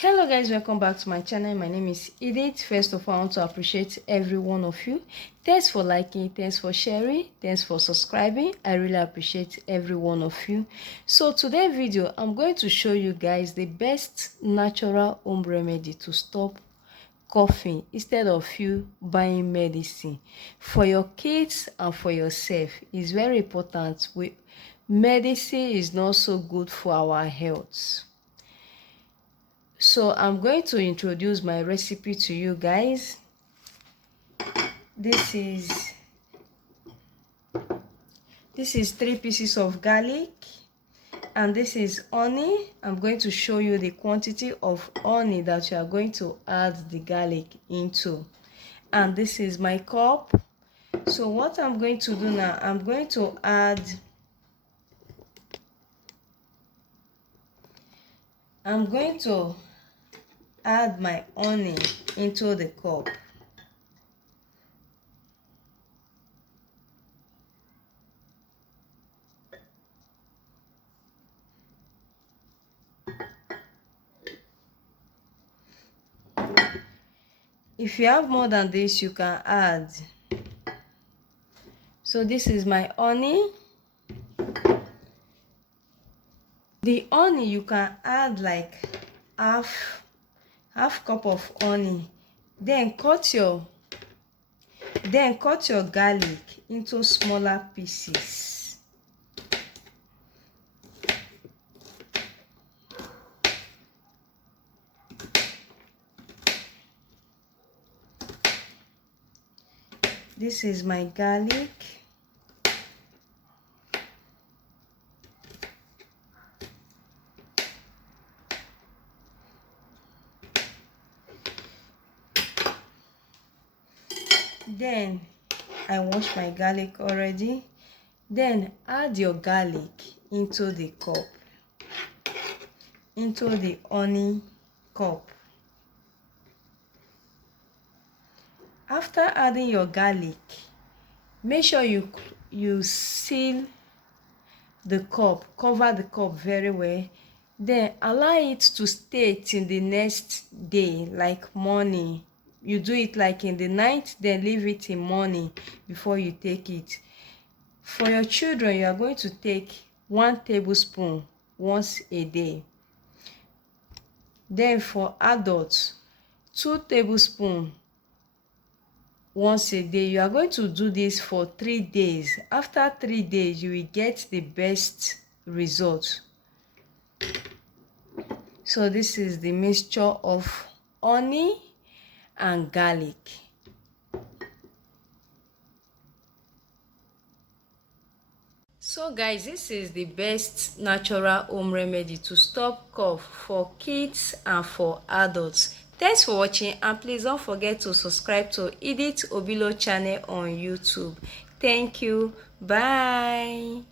Hello guys, welcome back to my channel. My name is Edith. First of all, I want to appreciate every one of you. Thanks for liking, thanks for sharing, thanks for subscribing. I really appreciate every one of you. So today's video, I'm going to show you guys the best natural home remedy to stop coughing instead of you buying medicine for your kids and for yourself. It's very important. Medicine is not so good for our health. So I'm going to introduce my recipe to you guys. This is 3 pieces of garlic, and this is honey. I'm going to show you the quantity of honey that you are going to add the garlic into. And this is my cup. So what I'm going to do now, I'm going to add my honey into the cup. If you have more than this, you can add. So this is my honey. The honey, you can add like half cup of honey. Then cut your garlic into smaller pieces. This is my garlic. Then I wash my garlic already. Then add your garlic into the cup, into the honey cup. After adding your garlic, make sure you seal the cup, cover the cup very well. Then allow it to stay till the next day, like morning. You do it like in the night, then leave it in morning before you take it. For your children, you are going to take 1 tablespoon once a day. Then for adults, 2 tablespoons once a day. You are going to do this for 3 days. After 3 days, you will get the best result. So this is the mixture of honey and garlic. So guys, this is the best natural home remedy to stop cough for kids and for adults. Thanks for watching, and please don't forget to subscribe to Edith Obilo channel on YouTube. Thank you. Bye.